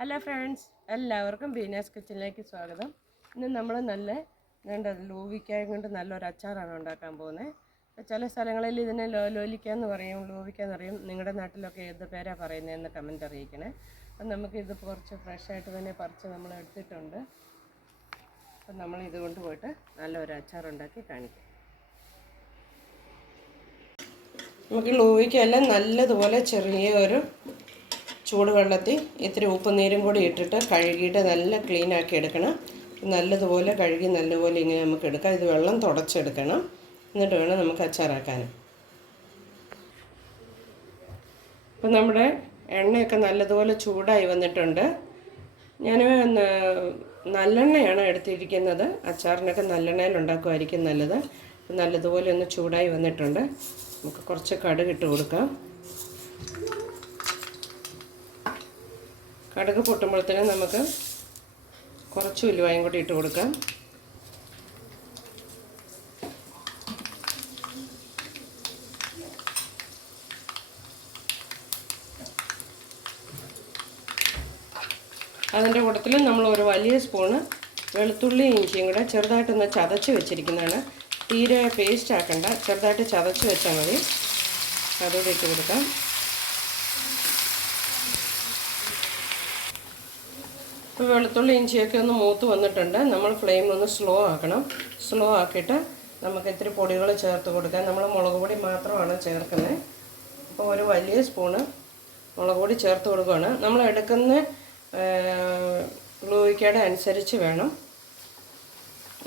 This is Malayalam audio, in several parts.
ഹലോ ഫ്രണ്ട്സ്, എല്ലാവർക്കും ബീനാസ് കിച്ചണിലേക്ക് സ്വാഗതം. ഇന്ന് നമ്മൾ ലൂവിക്കായും കൊണ്ട് നല്ലൊരു അച്ചാറാണ് ഉണ്ടാക്കാൻ പോകുന്നത്. ചില സ്ഥലങ്ങളിൽ ഇതിനെ ലോലിക്കാന്ന് പറയും, ലൂവിക്കാന്ന് പറയും. നിങ്ങളുടെ നാട്ടിലൊക്കെ ഏത് പേരാണ് പറയുന്നതെന്ന് കമൻറ്റ് അറിയിക്കണേ. അപ്പം നമുക്കിത് കുറച്ച് ഫ്രഷായിട്ട് തന്നെ പറിച്ച് നമ്മൾ എടുത്തിട്ടുണ്ട്. അപ്പം നമ്മൾ ഇതുകൊണ്ട് പോയിട്ട് നല്ലൊരു അച്ചാറുണ്ടാക്കി കാണിക്കാം. നമുക്ക് ലൂവിക്കെല്ലാം നല്ലതുപോലെ ചെറിയൊരു ചൂടുവെള്ളത്തിൽ ഇത്തിരി ഉപ്പും നീരും കൂടി ഇട്ടിട്ട് കഴുകിയിട്ട് നല്ല ക്ലീനാക്കി എടുക്കണം. നല്ലതുപോലെ കഴുകി നല്ലപോലെ ഇങ്ങനെ നമുക്ക് എടുക്കാം. ഇത് വെള്ളം തുടച്ചെടുക്കണം, എന്നിട്ട് വേണം നമുക്ക് അച്ചാറാക്കാനും. ഇപ്പം നമ്മുടെ എണ്ണയൊക്കെ നല്ലതുപോലെ ചൂടായി വന്നിട്ടുണ്ട്. ഞാൻ നല്ലെണ്ണയാണ് എടുത്തിരിക്കുന്നത്. അച്ചാറിനൊക്കെ നല്ലെണ്ണയിൽ ഉണ്ടാക്കുമായിരിക്കും നല്ലത്. നല്ലതുപോലെ ഒന്ന് ചൂടായി വന്നിട്ടുണ്ട്. നമുക്ക് കുറച്ച് കടുകിട്ട് കൊടുക്കാം. കടുക് പൊട്ടുമ്പോഴത്തേന് നമുക്ക് കുറച്ച് ഉലുവയും കൂടി ഇട്ട് കൊടുക്കാം. അതിൻ്റെ കൂട്ടത്തിൽ നമ്മൾ ഒരു വലിയ സ്പൂണ് വെളുത്തുള്ളി ഇഞ്ചിയും കൂടെ ചെറുതായിട്ടൊന്ന് ചതച്ച് വെച്ചിരിക്കുന്നതാണ്. തീരെ പേസ്റ്റ് ആക്കണ്ട, ചെറുതായിട്ട് ചതച്ച് വെച്ചാൽ മതി. അതുകൂടി ഇട്ട് കൊടുക്കാം. ഇപ്പോൾ വെളുത്തുള്ളി ഇഞ്ചിയൊക്കെ ഒന്ന് മൂത്ത് വന്നിട്ടുണ്ട്. നമ്മൾ ഫ്ലെയിം ഒന്ന് സ്ലോ ആക്കണം. സ്ലോ ആക്കിയിട്ട് നമുക്ക് ഇത്തിരി പൊടികൾ ചേർത്ത് കൊടുക്കാം. നമ്മൾ മുളക് പൊടി മാത്രമാണ് ചേർക്കുന്നത്. അപ്പോൾ ഒരു വലിയ സ്പൂണ് മുളക് പൊടി ചേർത്ത് കൊടുക്കുകയാണ്. നമ്മൾ എടുക്കുന്ന ലൂവിക്കയുടെ അനുസരിച്ച് വേണം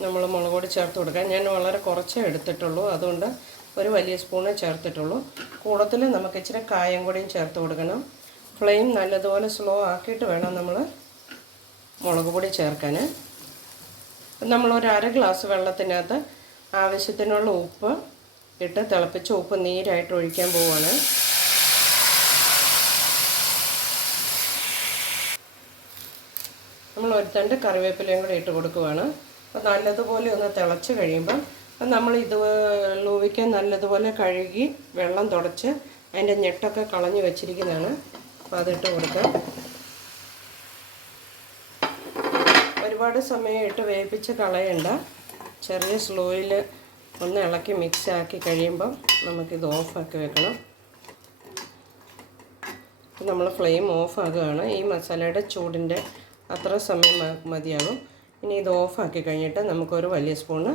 നമ്മൾ മുളക് പൊടി ചേർത്ത് കൊടുക്കാൻ. ഞാൻ വളരെ കുറച്ചേ എടുത്തിട്ടുള്ളൂ, അതുകൊണ്ട് ഒരു വലിയ സ്പൂണേ ചേർത്തിട്ടുള്ളൂ. കൂടത്തിൽ നമുക്ക് ഇച്ചിരി കായം കൂടിയും ചേർത്ത് കൊടുക്കണം. ഫ്ലെയിം നല്ലതുപോലെ സ്ലോ ആക്കിയിട്ട് വേണം നമ്മൾ മുളക് പൊടി ചേർക്കാൻ. നമ്മളൊരു അര ഗ്ലാസ് വെള്ളത്തിനകത്ത് ആവശ്യത്തിനുള്ള ഉപ്പ് ഇട്ട് തിളപ്പിച്ച് ഉപ്പ് നീരായിട്ട് ഒഴിക്കാൻ പോവുകയാണ്. നമ്മൾ ഒരു തണ്ട് കറിവേപ്പിലയും കൂടി ഇട്ട് കൊടുക്കുകയാണ്. അപ്പോൾ നല്ലതുപോലെ ഒന്ന് തിളച്ച് കഴിയുമ്പം നമ്മൾ ലൂവിക്ക നല്ലതുപോലെ കഴുകി വെള്ളം തുടച്ച് അതിൻ്റെ ഞെട്ടൊക്കെ കളഞ്ഞ് വെച്ചിരിക്കുന്നതാണ്. അപ്പോൾ അതിട്ട് കൊടുക്കാം. ഒരുപാട് സമയം ഇട്ട് വേവിച്ച് കളയണ്ട. ചെറിയ സ്ലോയിൽ ഒന്ന് ഇളക്കി മിക്സ് ആക്കി കഴിയുമ്പം നമുക്കിത് ഓഫാക്കി വെക്കണം. നമ്മൾ ഫ്ലെയിം ഓഫാക്കുകയാണ്. ഈ മസാലയുടെ ചൂടിൻ്റെ അത്ര സമയം മതിയാകും. ഇനി ഇത് ഓഫാക്കി കഴിഞ്ഞിട്ട് നമുക്കൊരു വലിയ സ്പൂണ്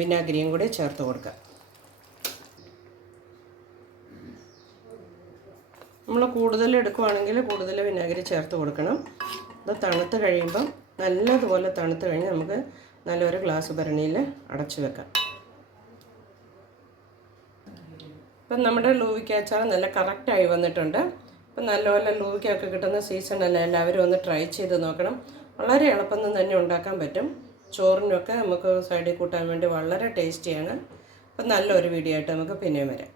വിനാഗിരിയും കൂടി ചേർത്ത് കൊടുക്കാം. നമ്മൾ കൂടുതൽ എടുക്കുകയാണെങ്കിൽ കൂടുതൽ വിനാഗിരി ചേർത്ത് കൊടുക്കണം. ഇത് തണുത്ത് കഴിയുമ്പം നല്ലതുപോലെ തണുത്ത് കഴിഞ്ഞ് നമുക്ക് നല്ലൊരു ഗ്ലാസ് ഭരണിയിൽ അടച്ചു വെക്കാം. ഇപ്പം നമ്മുടെ ലൂവിക്ക അച്ചാർ നല്ല കറക്റ്റായി വന്നിട്ടുണ്ട്. ഇപ്പം നല്ലപോലെ ലൂവിക്കൊക്കെ കിട്ടുന്ന സീസണല്ല, എല്ലാവരും ഒന്ന് ട്രൈ ചെയ്ത് നോക്കണം. വളരെ എളുപ്പം തന്നെ ഉണ്ടാക്കാൻ പറ്റും. ചോറിനൊക്കെ നമുക്ക് സൈഡിൽ കൂട്ടാൻ വേണ്ടി വളരെ ടേസ്റ്റിയാണ്. അപ്പം നല്ലൊരു വീഡിയോ ആയിട്ട് നമുക്ക് പിന്നെയും വരാം.